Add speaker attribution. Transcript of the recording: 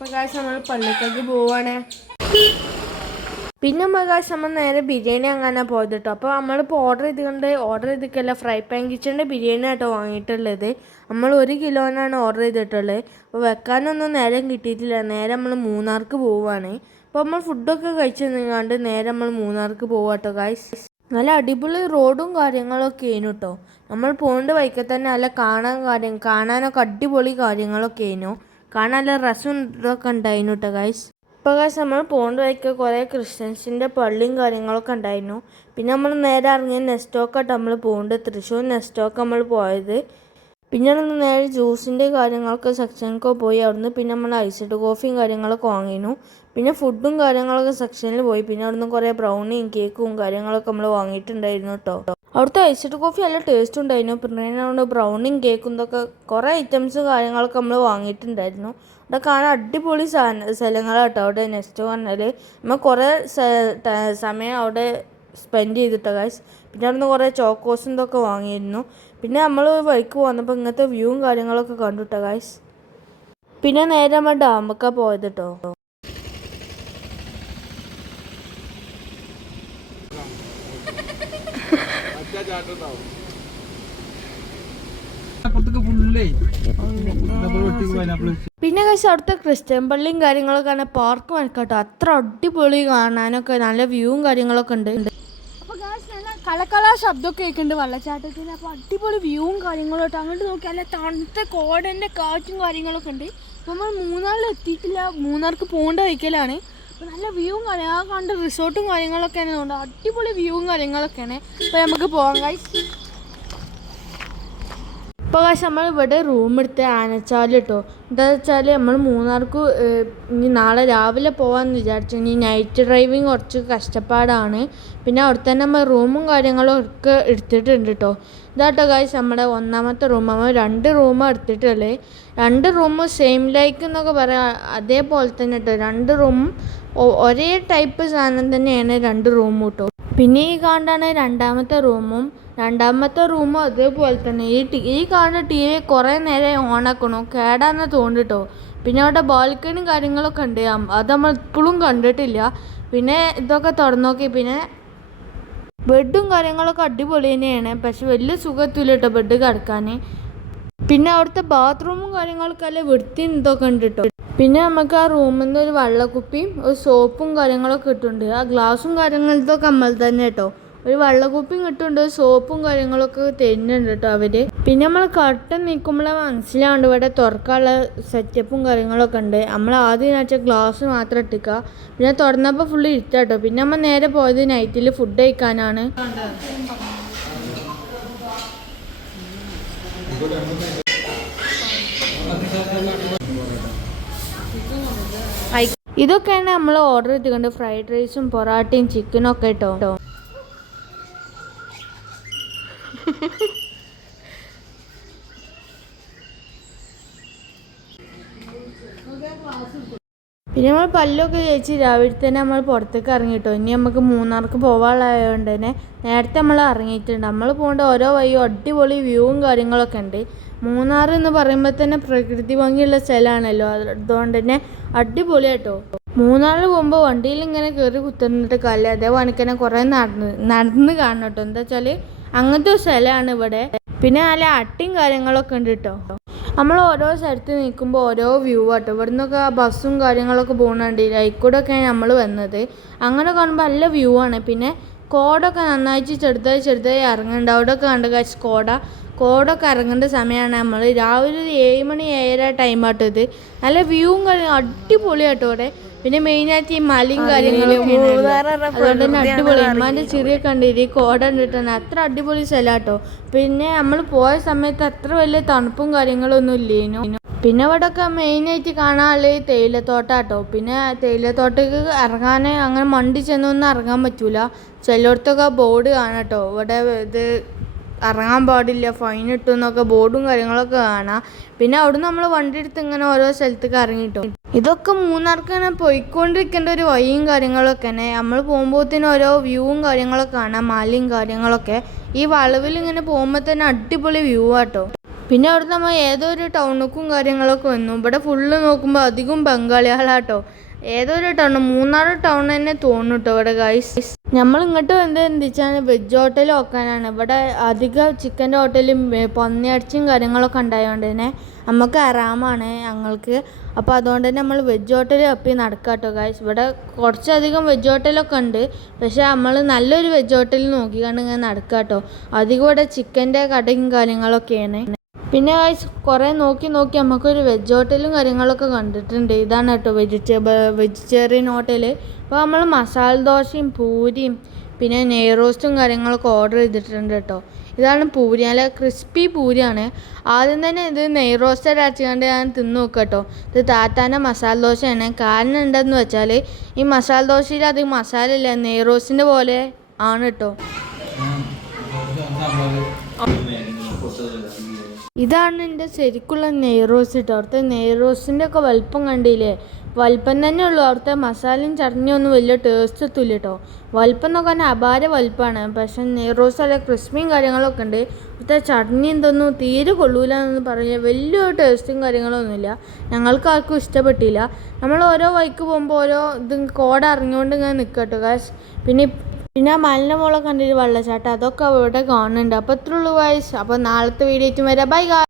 Speaker 1: നമ്മൾ പള്ളിക്കൾക്ക് പോവാണ്. പിന്നെ മകാശ് നമ്മൾ നേരെ ബിരിയാണി അങ്ങനെ പോയത് കേട്ടോ അപ്പോൾ നമ്മളിപ്പോൾ ഓർഡർ ചെയ്തുകൊണ്ട് ഓർഡർ ചെയ്തിട്ടല്ല ഫ്രൈ പാൻ കിച്ചണിന്റെ ബിരിയാണി ആട്ടോ വാങ്ങിയിട്ടുള്ളത്. നമ്മൾ ഒരു കിലോനാണ് ഓർഡർ ചെയ്തിട്ടുള്ളത്. അപ്പോൾ വെക്കാനൊന്നും നേരം കിട്ടിയിട്ടില്ല. നേരെ നമ്മൾ മൂന്നാർക്ക് പോവുകയാണ് അപ്പോൾ നമ്മൾ ഫുഡൊക്കെ കഴിച്ച് നേരെ നമ്മൾ മൂന്നാർക്ക് പോവാട്ടോ ഗായ്സ് നല്ല അടിപൊളി റോഡും കാര്യങ്ങളൊക്കെ ആയിരുന്നു കേട്ടോ നമ്മൾ പോകേണ്ട വഴിക്ക് തന്നെ നല്ല കാണാൻ കാര്യം കാണാനൊക്കെ അടിപൊളി കാര്യങ്ങളൊക്കെ ആയിരുന്നു. കാണാൻ നല്ല രസം ഇതൊക്കെ ഉണ്ടായിരുന്നു കേട്ടോ ഗൈസ് ഇപ്പോൾ ഗൈസ് നമ്മൾ പോകേണ്ട വഴിക്ക് കുറേ ക്രിസ്ത്യൻസിന്റെ പള്ളിയും കാര്യങ്ങളൊക്കെ ഉണ്ടായിരുന്നു. പിന്നെ നമ്മൾ നേരെ ഇറങ്ങിയ നെസ്റ്റോക്കായിട്ട് നമ്മൾ പോകേണ്ടത്. തൃശ്ശൂർ നെസ്റ്റോക്ക് നമ്മൾ പോയത്. പിന്നെ നമ്മൾ നേരെ ജ്യൂസിന്റെ കാര്യങ്ങളൊക്കെ സെക്ഷനൊക്കെ പോയി. അവിടുന്ന് പിന്നെ നമ്മൾ ഐസ്ഡ് കോഫിയും കാര്യങ്ങളൊക്കെ വാങ്ങിയിരുന്നു. പിന്നെ ഫുഡും കാര്യങ്ങളൊക്കെ സെക്ഷനിൽ പോയി. പിന്നെ അവിടുന്ന് കുറേ ബ്രൗണിയും കേക്കും കാര്യങ്ങളൊക്കെ നമ്മൾ വാങ്ങിയിട്ടുണ്ടായിരുന്നു കേട്ടോ അവിടുത്തെ ഐസ്ഡ് കോഫി നല്ല ടേസ്റ്റ് ഉണ്ടായിരുന്നു. പിന്നെ അതുകൊണ്ട് ബ്രൗണിങ് കേക്കും ഇതൊക്കെ കുറേ ഐറ്റംസ് കാര്യങ്ങളൊക്കെ നമ്മൾ വാങ്ങിയിട്ടുണ്ടായിരുന്നു. അവിടെ കാണാൻ അടിപൊളി സാധന സ്ഥലങ്ങളാണ് കേട്ടോ അവിടെ നെക്സ്റ്റ് പറഞ്ഞാൽ നമ്മൾ കുറേ സമയം അവിടെ സ്പെൻഡ് ചെയ്തിട്ട ഗൈസ് പിന്നെ അവിടുന്ന് കുറേ ചോക്കോസും ഇതൊക്കെ വാങ്ങിയിരുന്നു. പിന്നെ നമ്മൾ വഴിക്ക് വന്നപ്പോൾ ഇങ്ങനത്തെ വ്യൂവും കാര്യങ്ങളൊക്കെ കണ്ടുട്ടോ ഗൈസ് പിന്നെ നേരെ നമ്മൾ ഡാമൊക്കെ പോയത് കേട്ടോ പിന്നെ കഴിച്ച് അവിടുത്തെ ക്രിസ്ത്യൻ പള്ളിയും കാര്യങ്ങളൊക്കെ ആണ്. പാർക്ക് മനക്കാട്ടോ അത്ര അടിപൊളി കാണാനൊക്കെ നല്ല വ്യൂവും കാര്യങ്ങളൊക്കെ ഉണ്ട്.
Speaker 2: അപ്പോൾ ഗായ്സ് നല്ല കളക്കള ശബ്ദമൊക്കെ കേൾക്കുന്നുണ്ട് വെള്ളച്ചാട്ടത്തിൽ അപ്പോൾ അടിപൊളി വ്യൂവും കാര്യങ്ങളും അങ്ങോട്ട് നോക്കിയാൽ നല്ല തണുത്ത കോടന്റെ കാറ്റും കാര്യങ്ങളൊക്കെ ഉണ്ട്. നമ്മൾ മൂന്നാറിൽ എത്തിയിട്ടില്ല. മൂന്നാർക്ക് പോകേണ്ട വയ്ക്കലാണ് നല്ല വ്യൂവും കാര്യങ്ങളും. ആ കണ്ട് റിസോർട്ടും കാര്യങ്ങളൊക്കെയാണ് അടിപൊളി വ്യൂവും കാര്യങ്ങളൊക്കെയാണ്. അപ്പോൾ നമുക്ക് പോകാം ഗായ്സ്
Speaker 1: ഇപ്പോൾ കാശ് നമ്മൾ ഇവിടെ റൂം എടുത്ത് ആനച്ചാൽ കേട്ടോ എന്താ വെച്ചാൽ നമ്മൾ മൂന്നാർക്ക് ഇനി നാളെ രാവിലെ പോകാമെന്ന് വിചാരിച്ചു. ഇനി നൈറ്റ് ഡ്രൈവിങ് കുറച്ച് കഷ്ടപ്പാടാണ്. പിന്നെ അവിടെ തന്നെ നമ്മൾ റൂമും കാര്യങ്ങളും ഒക്കെ എടുത്തിട്ടുണ്ട് കേട്ടോ ഇതാട്ടോ കാശ് നമ്മുടെ ഒന്നാമത്തെ റൂം നമ്മൾ രണ്ട് റൂം എടുത്തിട്ടല്ലേ രണ്ട് റൂമും സെയിം ലൈക്ക് എന്നൊക്കെ പറയാം അതേപോലെ തന്നെ കേട്ടോ രണ്ട് റൂമും ഒരേ ടൈപ്പ് സാധനം തന്നെയാണ് രണ്ട് റൂമും കേട്ടോ പിന്നെ ഈ കാണാണ് രണ്ടാമത്തെ റൂമും രണ്ടാമത്തെ റൂമും അതേപോലെ തന്നെ. ഈ ഈ കാണുന്ന ടി വി കുറേ നേരം ഓണാക്കണു. കേടാന്ന് തോന്നിട്ടോ. പിന്നെ അവിടെ ബാൽക്കണിയും കാര്യങ്ങളൊക്കെ ഉണ്ട്. അത് നമ്മൾ ഇപ്പോഴും കണ്ടിട്ടില്ല. പിന്നെ ഇതൊക്കെ തുറന്നു നോക്കി പിന്നെ ബെഡും കാര്യങ്ങളൊക്കെ അടിപൊളി തന്നെയാണ്. പക്ഷെ വലിയ സുഖത്തില്ല കേട്ടോ ബെഡ് കിടക്കാൻ പിന്നെ അവിടുത്തെ ബാത്റൂമും കാര്യങ്ങളൊക്കെ നല്ല വൃത്തി ഇതൊക്കെ ഉണ്ട് കേട്ടോ പിന്നെ നമുക്ക് ആ റൂമിൽ നിന്ന് ഒരു വെള്ളക്കുപ്പിയും ഒരു സോപ്പും കാര്യങ്ങളൊക്കെ കിട്ടുന്നുണ്ട് ആ ഗ്ലാസും കാര്യങ്ങളൊക്കെ നമ്മൾ തന്നെ കേട്ടോ ഒരു വെള്ളക്കുപ്പിയും കിട്ടുന്നുണ്ട് സോപ്പും കാര്യങ്ങളൊക്കെ തരുന്നുണ്ട് കേട്ടോ അവർ. പിന്നെ നമ്മൾ കട്ടൻ നിൽക്കുമ്പോൾ മനസ്സിലാണ്ട് ഇവിടെ തുറക്കാനുള്ള സെറ്റപ്പും കാര്യങ്ങളൊക്കെ ഉണ്ട്. നമ്മൾ ആദ്യം വെച്ചാൽ ഗ്ലാസ് മാത്രം ഇട്ടിക്കുക പിന്നെ തുറന്നപ്പോൾ ഫുള്ള് ഇരുത്താട്ടോ പിന്നെ നമ്മൾ നേരെ പോയത് നൈറ്റിൽ ഫുഡ് കഴിക്കാനാണ്. ഇതൊക്കെയാണ് നമ്മൾ ഓർഡർ ചെയ്തിട്ടുണ്ട് ഫ്രൈഡ് റൈസും പൊറാട്ടയും ചിക്കനും ഒക്കെ കേട്ടോ പിന്നെ നമ്മൾ പല്ലൊക്കെ കഴിച്ച് രാവിലെ തന്നെ നമ്മൾ പുറത്തേക്ക് ഇറങ്ങിയിട്ടോ ഇനി നമുക്ക് മൂന്നാർക്ക് പോകാനുള്ളതുകൊണ്ട് തന്നെ നേരത്തെ നമ്മൾ ഇറങ്ങിയിട്ടുണ്ട്. നമ്മൾ പോകേണ്ട ഓരോ വഴിയും അടിപൊളി വ്യൂവും കാര്യങ്ങളൊക്കെ ഉണ്ട്. മൂന്നാർ എന്ന് പറയുമ്പോൾ തന്നെ പ്രകൃതി ഭംഗിയുള്ള സ്ഥലമാണല്ലോ. അതുകൊണ്ട് തന്നെ അടിപൊളിയാട്ടോ. മൂന്നാറിൽ പോകുമ്പോൾ വണ്ടിയിൽ ഇങ്ങനെ കയറി കുത്തുന്നിട്ട് കല്ല അതേപോലെ തന്നെ കുറേ നടന്ന് നടന്ന് കാണണം കേട്ടോ. എന്താ വെച്ചാൽ അങ്ങനത്തെ ഒരു സ്ഥലമാണ് ഇവിടെ. പിന്നെ നല്ല അട്ടിയും കാര്യങ്ങളൊക്കെ ഉണ്ട് കേട്ടോ നമ്മൾ ഓരോ സ്ഥലത്ത് നിൽക്കുമ്പോൾ ഓരോ വ്യൂ ആട്ടോ. ഇവിടെ നിന്നൊക്കെ ബസ്സും കാര്യങ്ങളൊക്കെ പോകുന്നുണ്ട് അതിൽക്കൂടെ ഒക്കെയാണ് നമ്മൾ വന്നത്. അങ്ങനെ കാണുമ്പോൾ നല്ല വ്യൂ ആണ്. പിന്നെ കോടൊക്കെ നന്നായിട്ട് ചെറുതായി ചെറുതായി ഇറങ്ങുന്നുണ്ട്. അവിടെയൊക്കെ കണ്ട കാശ് കോട. കോടൊക്കെ ഇറങ്ങേണ്ട സമയമാണ് നമ്മൾ. രാവിലെ ഒരു ഏഴ് മണി ഏഴര ടൈം ആട്ടോ ഇത്. നല്ല വ്യൂവും കാര്യം അടിപൊളിയാട്ടോ ഇവിടെ. പിന്നെ മെയിൻ ആയിട്ട് ഈ മലയും കാര്യങ്ങളും അതുകൊണ്ട് തന്നെ അടിപൊളി. ഉമ്മാന്റെ ചെറിയ കണ്ടിരി കോട കണ്ടിട്ടാണ്. അത്ര അടിപൊളി സ്ഥലാട്ടോ. പിന്നെ നമ്മൾ പോയ സമയത്ത് അത്ര വലിയ തണുപ്പും കാര്യങ്ങളൊന്നും ഇല്ലേനു. പിന്നെ അവിടെ ഒക്കെ മെയിനായിട്ട് കാണാനുള്ളത് തേയിലത്തോട്ടാട്ടോ. പിന്നെ തേയിലത്തോട്ടക്ക് ഇറങ്ങാൻ അങ്ങനെ മണ്ടി ചെന്നൊന്നും ഇറങ്ങാൻ പറ്റൂല. ചിലയിടത്തൊക്കെ ബോർഡ് കാണാട്ടോ. ഇവിടെ ഇത് ഇറങ്ങാൻ പാടില്ല ഫൈൻ ഇട്ടു എന്നൊക്കെ ബോർഡും കാര്യങ്ങളൊക്കെ കാണാം. പിന്നെ അവിടുന്ന് നമ്മൾ വണ്ടി എടുത്ത് ഇങ്ങനെ ഓരോ സ്ഥലത്തേക്ക് ഇറങ്ങിയിട്ടു. ഇതൊക്കെ മൂന്നാർക്ക് ഇങ്ങനെ പോയിക്കൊണ്ടിരിക്കേണ്ട ഒരു വഴിയും കാര്യങ്ങളൊക്കെ തന്നെ. നമ്മൾ പോകുമ്പോഴത്തേനും ഓരോ വ്യൂവും കാര്യങ്ങളൊക്കെ കാണാം മലയും കാര്യങ്ങളൊക്കെ. ഈ വളവിൽ ഇങ്ങനെ പോകുമ്പോൾ തന്നെ അടിപൊളി വ്യൂ ആട്ടോ. പിന്നെ അവിടെ നമ്മൾ ഏതോ ഒരു ടൗണുക്കും കാര്യങ്ങളൊക്കെ വന്നു. ഇവിടെ ഫുള്ള് നോക്കുമ്പോൾ അധികം ബംഗാളികളാട്ടോ. ഏതോ ഒരു ടൗൺ മൂന്നാർ ടൗൺ തന്നെ തോന്നുട്ടോ ഇവിടെ ഗൈസ് നമ്മൾ ഇങ്ങോട്ട് വന്നത് എന്താ വെച്ചാൽ വെജ് ഹോട്ടൽ നോക്കാനാണ്. ഇവിടെ അധികം ചിക്കന്റെ ഹോട്ടലും പന്നിയടച്ചും കാര്യങ്ങളൊക്കെ ഉണ്ടായതുകൊണ്ട് തന്നെ നമുക്ക് ആറാമാണ് ഞങ്ങൾക്ക്. അപ്പോൾ അതുകൊണ്ട് തന്നെ നമ്മൾ വെജ് ഹോട്ടൽ തപ്പി നടക്കുക കേട്ടോ ഇവിടെ കുറച്ചധികം വെജ് ഹോട്ടലൊക്കെ ഉണ്ട്. പക്ഷേ നമ്മൾ നല്ലൊരു വെജ് ഹോട്ടൽ നോക്കിക്കാണ്ട് ഇങ്ങനെ നടക്കുക കേട്ടോ അധികം ഇവിടെ ചിക്കന്റെ കടയും കാര്യങ്ങളൊക്കെയാണ്. പിന്നെ ഗൈസ് കുറേ നോക്കി നോക്കി നമുക്കൊരു വെജ് ഹോട്ടലും കാര്യങ്ങളൊക്കെ കണ്ടിട്ടുണ്ട്. ഇതാണ് കേട്ടോ വെജിറ്റബിൾ വെജിറ്റേറിയൻ ഹോട്ടൽ അപ്പോൾ നമ്മൾ മസാല ദോശയും പൂരിയും പിന്നെ നെയ്റോസ്റ്റും കാര്യങ്ങളൊക്കെ ഓർഡർ ചെയ്തിട്ടുണ്ട് കേട്ടോ. ഇതാണ് പൂരി. നല്ല ക്രിസ്പി പൂരിയാണ്. ആദ്യം തന്നെ ഇത് നെയ്റോസ്റ്റഡ് അരച്ചുകൊണ്ട് ഞാൻ തിന്ന് നോക്കാം കേട്ടോ. ഇത് താത്താന്റെ മസാല ദോശയാണ്. കാരണം എന്താണെന്ന് വെച്ചാൽ ഈ മസാല ദോശയിൽ അധികം മസാല ഇല്ല. നെയ്റോസ്റ്റിന്റെ പോലെ ആണ് കേട്ടോ. ഇതാണ് എന്റെ ശരിക്കുള്ള നെയ്റോസ് കേട്ടോ അവിടുത്തെ നെയ്റോസിന്റെ ഒക്കെ വലിപ്പം കണ്ടില്ലേ? വലിപ്പം തന്നെ ഉള്ളൂ. അവിടുത്തെ മസാലയും ചട്നിയും ഒന്നും വലിയ ടേസ്റ്റ് എത്തില്ല കേട്ടോ വലിപ്പം എന്നൊക്കെ തന്നെ അപാര വലിപ്പമാണ് പക്ഷെ നെയ്റോസ് അല്ല ക്രിസ്പിയും കാര്യങ്ങളൊക്കെ ഉണ്ട്. അവിടുത്തെ ചട്നി എന്തൊന്നും തീരെ കൊള്ളൂല എന്ന് പറഞ്ഞാൽ വലിയ ടേസ്റ്റും കാര്യങ്ങളൊന്നുമില്ല ഞങ്ങൾക്ക് ആർക്കും ഇഷ്ടപ്പെട്ടില്ല. നമ്മൾ ഓരോ വഴിക്ക് പോകുമ്പോൾ ഓരോ ഇത് കോട അറിഞ്ഞുകൊണ്ട് ഇങ്ങനെ നിൽക്കട്ടോ കാശ് പിന്നെ പിന്നെ ആ മലിന മോളെ കണ്ടിട്ട് വെള്ളച്ചാട്ടം അതൊക്കെ അവിടെ കാണുന്നുണ്ട്. അപ്പോൾ ഇത്രയുള്ളൂ വയസ്സ് അപ്പോൾ നാളത്തെ വീഡിയോയ്ക്കും വരാം. ബൈ